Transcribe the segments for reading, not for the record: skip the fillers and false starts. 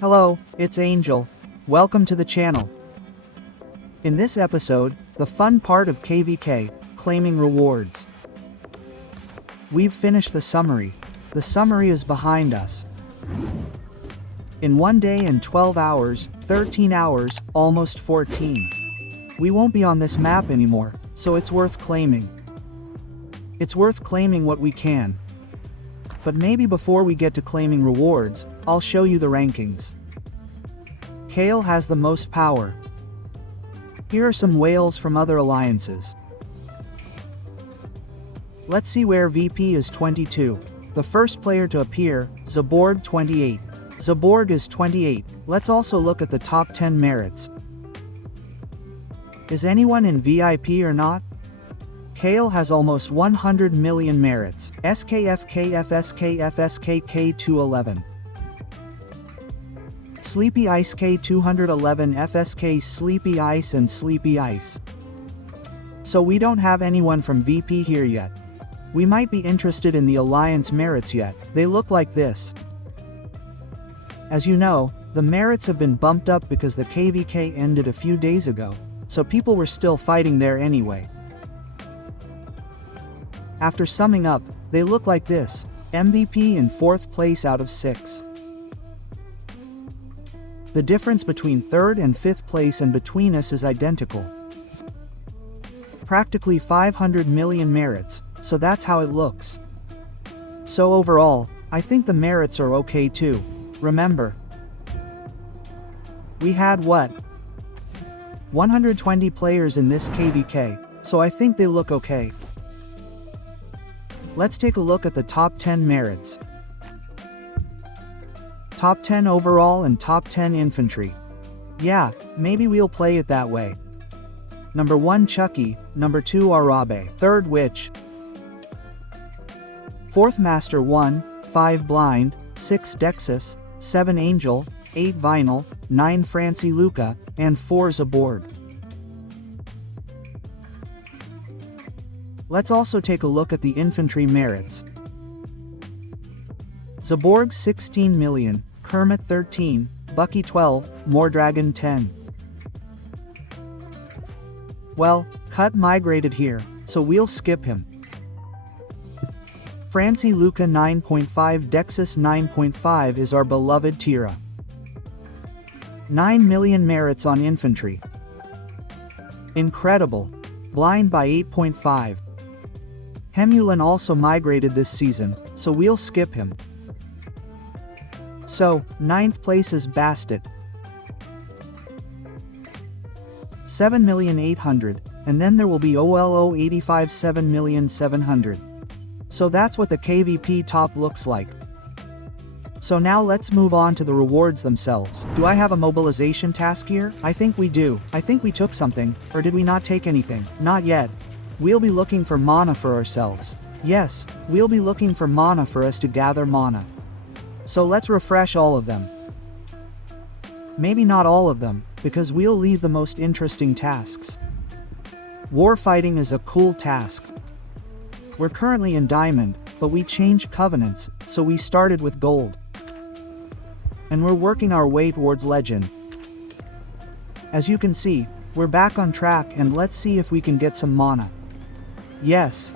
Hello, it's Angel. Welcome to the channel. In this episode, the fun part of KvK, claiming rewards. We've finished the summary. The summary is behind us. In 1 day and 12 hours, 13 hours, almost 14. We won't be on this map anymore, so it's worth claiming. It's worth claiming what we can. But maybe before we get to claiming rewards, I'll show you the rankings. Kale has the most power. Here are some whales from other alliances. Let's see where VP is 22. The first player to appear, Zaborg 28. Zaborg is 28. Let's also look at the top 10 merits. Is anyone in VIP or not? Kale has almost 100 million merits. SKFKFSKFSKK211. Sleepy Ice K211 FSK Sleepy Ice and Sleepy Ice. So we don't have anyone from VP here yet. We might be interested in the Alliance merits yet. They look like this. As you know, the merits have been bumped up because the KvK ended a few days ago, so people were still fighting there anyway. After summing up, they look like this. MVP in 4th place out of 6. The difference between 3rd and 5th place and between us is identical. Practically 500 million merits, so that's how it looks. So overall, I think the merits are okay too. Remember, we had what? 120 players in this KvK, so I think they look okay. Let's take a look at the top 10 merits. Top 10 overall and top 10 infantry. Yeah, maybe we'll play it that way. Number 1 Chucky, number 2 Arabe, 3rd Witch, 4th Master 1, 5 Blind, 6 Dexus, 7 Angel, 8 Vinyl, 9 Francie Luca, and 4 Zaborg. Let's also take a look at the infantry merits. Zaborg 16 million, Kermit 13, Bucky 12, Mordragon 10. Well, Cut migrated here, so we'll skip him. Francie Luca 9.5 Dexus 9.5 is our beloved Tira. 9 million merits on infantry. Incredible. Blind by 8.5. Hemulin also migrated this season, so we'll skip him. So, 9th place is Bastet. 7,800,000, and then there will be OLO 85 7,700,000. So that's what the KVP top looks like. So now let's move on to the rewards themselves. Do I have a mobilization task here? I think we do. I think we took something, or did we not take anything? Not yet. We'll be looking for mana for ourselves. Yes, we'll be looking for mana for us to gather mana. So let's refresh all of them. Maybe not all of them, because we'll leave the most interesting tasks. Warfighting is a cool task. We're currently in Diamond, but we changed covenants, so we started with Gold. And we're working our way towards Legend. As you can see, we're back on track, and let's see if we can get some mana. Yes.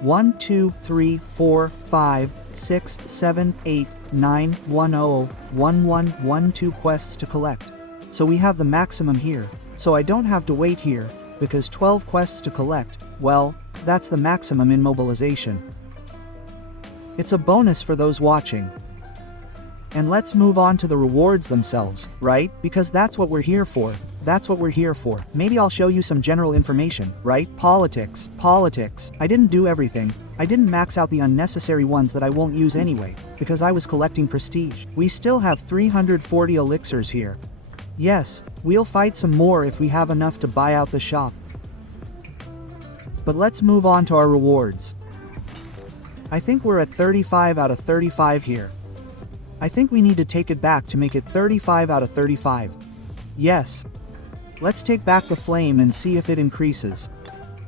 1 2 3 4 5 6 7 8 9 1 0 1 1 1 2 quests to collect. So we have the maximum here, so I don't have to wait here, because 12 quests to collect, well, that's the maximum in mobilization. It's a bonus for those watching. And let's move on to the rewards themselves, right? Because that's what we're here for. That's what we're here for. Maybe I'll show you some general information, right? Politics. I didn't do everything. I didn't max out the unnecessary ones that I won't use anyway, because I was collecting prestige. We still have 340 elixirs here. Yes, we'll fight some more if we have enough to buy out the shop. But let's move on to our rewards. I think we're at 35 out of 35 here. I think we need to take it back to make it 35 out of 35. Yes. Let's take back the flame and see if it increases.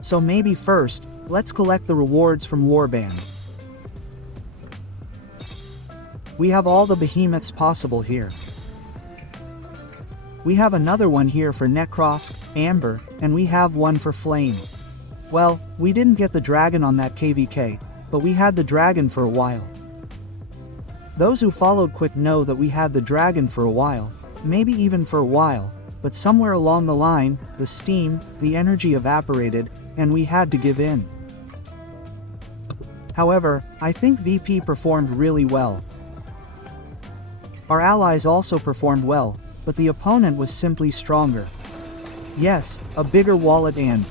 So maybe first, let's collect the rewards from Warband. We have all the behemoths possible here. We have another one here for Necrosk, Amber, and we have one for Flame. Well, we didn't get the dragon on that KvK, but we had the dragon for a while. Those who followed quick know that we had the dragon for a while, maybe even for a while, but somewhere along the line, the steam, the energy evaporated, and we had to give in. However, I think VP performed really well. Our allies also performed well, but the opponent was simply stronger. Yes, a bigger wallet and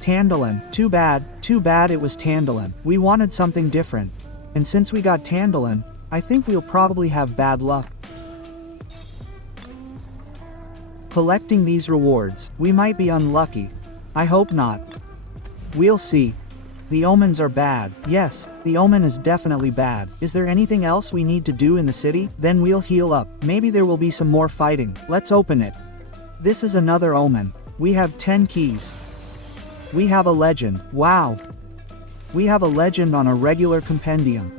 Tandalin. Too bad it was Tandalin. We wanted something different. And since we got Tandalin, I think we'll probably have bad luck. Collecting these rewards, we might be unlucky. I hope not. We'll see. The omens are bad. Yes, the omen is definitely bad. Is there anything else we need to do in the city? Then we'll heal up. Maybe there will be some more fighting. Let's open it. This is another omen. We have 10 keys. We have a legend. Wow. We have a legend on a regular compendium.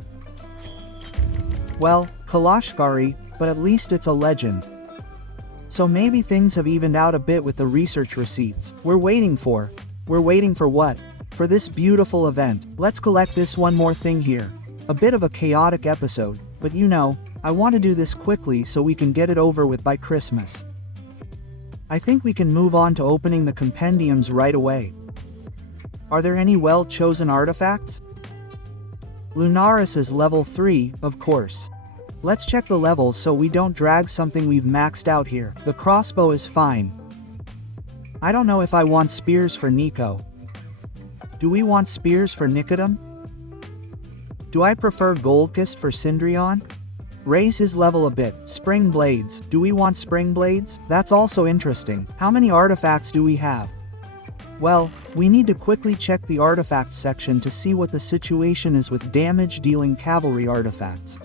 Well, Kalashkari, but at least it's a legend. So maybe things have evened out a bit with the research receipts. We're waiting for what? For this beautiful event. Let's collect this one more thing here. A bit of a chaotic episode, but you know, I want to do this quickly so we can get it over with by Christmas. I think we can move on to opening the compendiums right away. Are there any well-chosen artifacts? Lunaris is level 3, of course. Let's check the levels so we don't drag something we've maxed out here. The crossbow is fine. I don't know if I want spears for Nico. Do we want spears for Nicodem? Do I prefer Goldkist for Cindrion? Raise his level a bit. Spring blades. Do we want spring blades? That's also interesting. How many artifacts do we have? Well, we need to quickly check the artifacts section to see what the situation is with damage-dealing cavalry artifacts.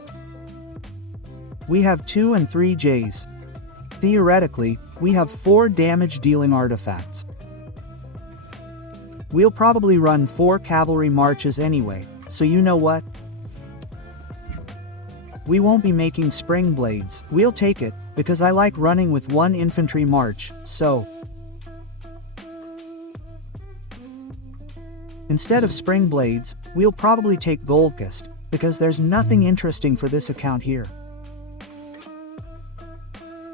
We have 2 and 3 Js. Theoretically, we have 4 damage-dealing artifacts. We'll probably run 4 cavalry marches anyway, so you know what? We won't be making spring blades. We'll take it, because I like running with 1 infantry march, so instead of spring blades, we'll probably take Goldkist, because there's nothing interesting for this account here.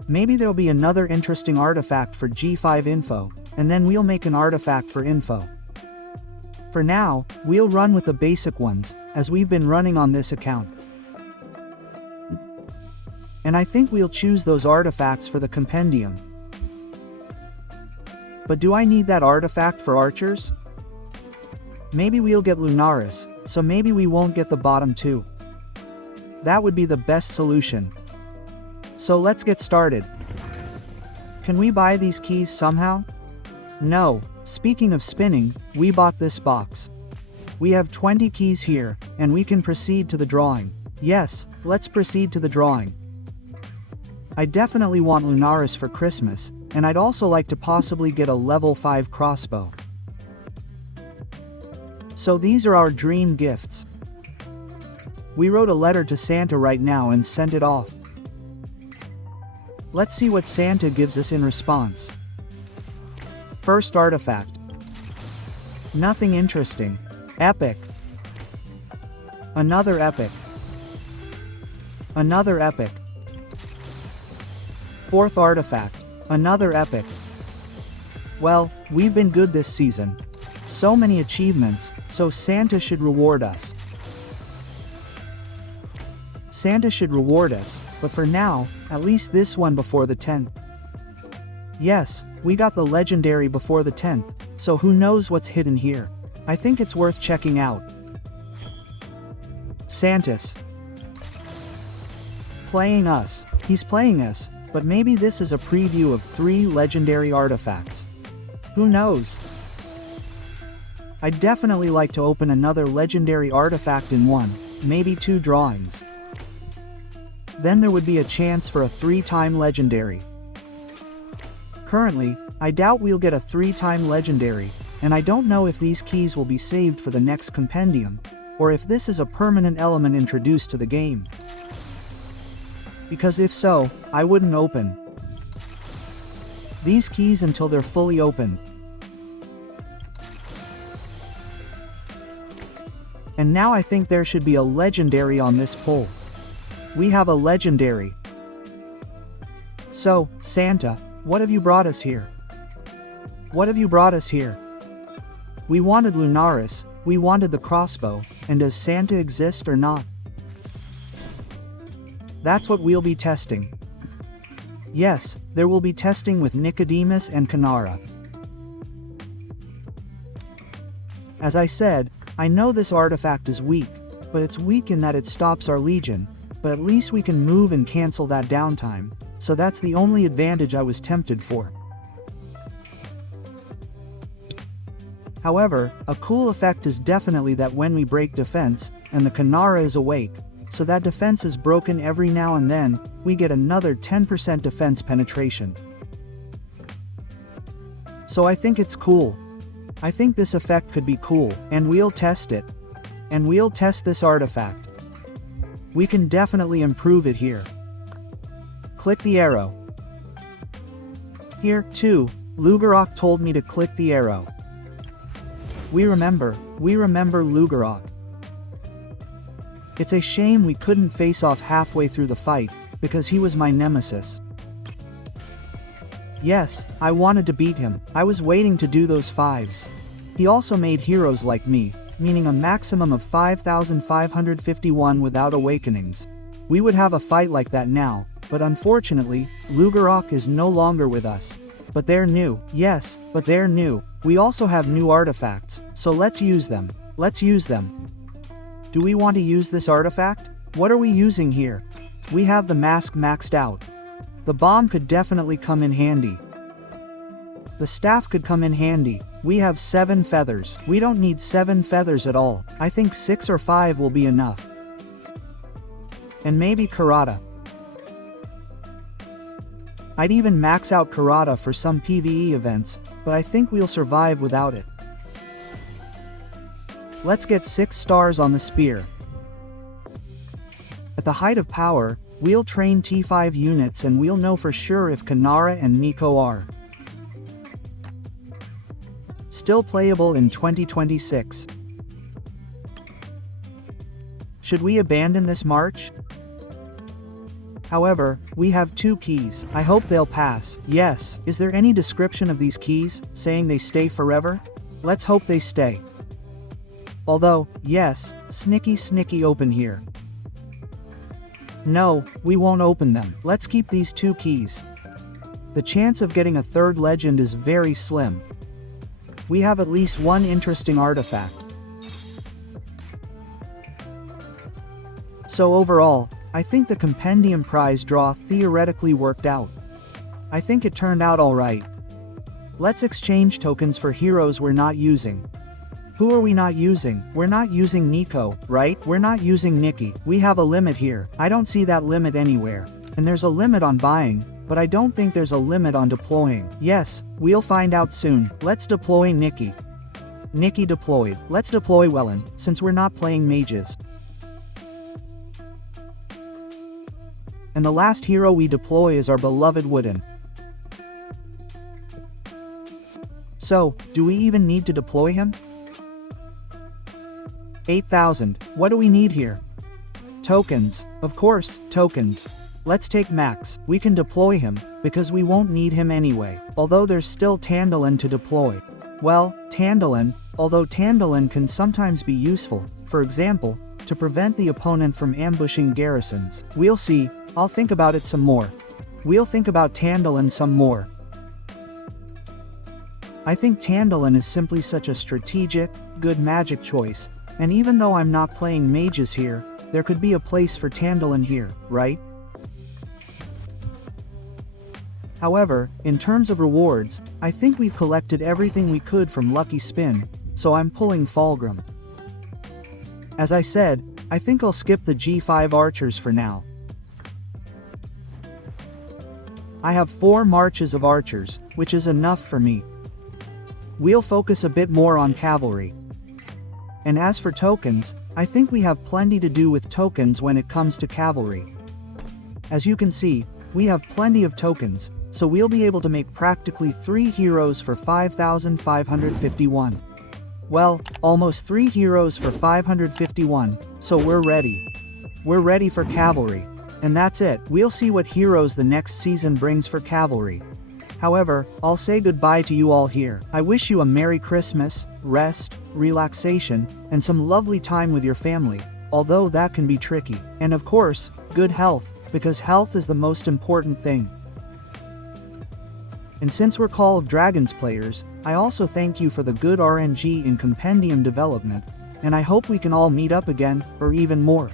Maybe there'll be another interesting artifact for G5 info, and then we'll make an artifact for info. For now, we'll run with the basic ones, as we've been running on this account. And I think we'll choose those artifacts for the compendium. But do I need that artifact for archers? Maybe we'll get Lunaris, so maybe we won't get the bottom 2. That would be the best solution. So let's get started. Can we buy these keys somehow? No. Speaking of spinning, we bought this box. We have 20 keys here, and we can proceed to the drawing. Yes, let's proceed to the drawing. I definitely want Lunaris for Christmas, and I'd also like to possibly get a level 5 crossbow. So these are our dream gifts. We wrote a letter to Santa right now and sent it off. Let's see what Santa gives us in response. First artifact. Nothing interesting. Epic. Another epic. Another epic. Fourth artifact. Another epic. Well, we've been good this season. So many achievements, so Santa should reward us. Santa should reward us, but for now, at least this one before the 10th. Yes, we got the legendary before the 10th, so who knows what's hidden here. I think it's worth checking out. Santus. Playing us. He's playing us, but maybe this is a preview of 3 legendary artifacts. Who knows? I'd definitely like to open another legendary artifact in 1, maybe 2 drawings. Then there would be a chance for a 3-time legendary. Currently, I doubt we'll get a 3-time legendary, and I don't know if these keys will be saved for the next compendium, or if this is a permanent element introduced to the game. Because if so, I wouldn't open. these keys until they're fully open. And now I think there should be a legendary on this pull. We have a legendary. So, Santa, what have you brought us here? What have you brought us here? We wanted Lunaris, we wanted the crossbow, and does Santa exist or not? That's what we'll be testing. Yes, there will be testing with Nicodemus and Kanara. As I said, I know this artifact is weak, but it's weak in that it stops our legion, but at least we can move and cancel that downtime, so that's the only advantage I was tempted for. However, a cool effect is definitely that when we break defense, and the Kanara is awake, so that defense is broken every now and then, we get another 10% defense penetration. So I think it's cool. I think this effect could be cool, and we'll test it. And we'll test this artifact. We can definitely improve it here. Click the arrow. Here, too, Lugarok told me to click the arrow. We remember Lugarok. It's a shame we couldn't face off halfway through the fight, because he was my nemesis. Yes, I wanted to beat him, I was waiting to do those 5s. He also made heroes like me, meaning a maximum of 5,551 without awakenings. We would have a fight like that now, but unfortunately, Lugarok is no longer with us. But they're new, yes, but they're new. We also have new artifacts, so let's use them. Let's use them. Do we want to use this artifact? What are we using here? We have the mask maxed out. The bomb could definitely come in handy. The staff could come in handy. We have 7 feathers. We don't need 7 feathers at all. I think 6 or 5 will be enough. And maybe Karata. I'd even max out Karata for some PvE events, but I think we'll survive without it. Let's get 6 stars on the spear. At the height of power, we'll train T5 units and we'll know for sure if Kanara and Nico are still playable in 2026. Should we abandon this march? However, we have 2 keys. I hope they'll pass. Yes, is there any description of these keys, saying they stay forever? Let's hope they stay. Although, yes, snicky open here. No, we won't open them. Let's keep these 2 keys. The chance of getting a 3rd legend is very slim. We have at least 1 interesting artifact. So overall, I think the Compendium prize draw theoretically worked out. I think it turned out alright. Let's exchange tokens for heroes we're not using. Who are we not using? We're not using Nico, right? We're not using Nikki. We have a limit here. I don't see that limit anywhere. And there's a limit on buying, but I don't think there's a limit on deploying. Yes, we'll find out soon. Let's deploy Nikki. Nikki deployed. Let's deploy Wellen, since we're not playing mages. And the last hero we deploy is our beloved Wooden. So, do we even need to deploy him? 8,000. What do we need here? Tokens. Of course, tokens. Let's take Max. We can deploy him, because we won't need him anyway. Although there's still Tandalin to deploy. Well, Tandalin, although Tandalin can sometimes be useful, for example, to prevent the opponent from ambushing garrisons. We'll see. I'll think about it some more. We'll think about Tandalin some more. I think Tandalin is simply such a strategic, good magic choice, and even though I'm not playing mages here, there could be a place for Tandalin here, right? However, in terms of rewards, I think we've collected everything we could from Lucky Spin, so I'm pulling Fulgrim. As I said, I think I'll skip the G5 archers for now. I have 4 marches of archers, which is enough for me. We'll focus a bit more on cavalry. And as for tokens, I think we have plenty to do with tokens when it comes to cavalry. As you can see, we have plenty of tokens, so we'll be able to make practically 3 heroes for 5,551. Well, almost 3 heroes for 551, so we're ready. We're ready for cavalry. And that's it, we'll see what heroes the next season brings for cavalry. However, I'll say goodbye to you all here. I wish you a Merry Christmas, rest, relaxation, and some lovely time with your family, although that can be tricky. And of course, good health, because health is the most important thing. And since we're Call of Dragons players, I also thank you for the good RNG in Compendium development, and I hope we can all meet up again, or even more.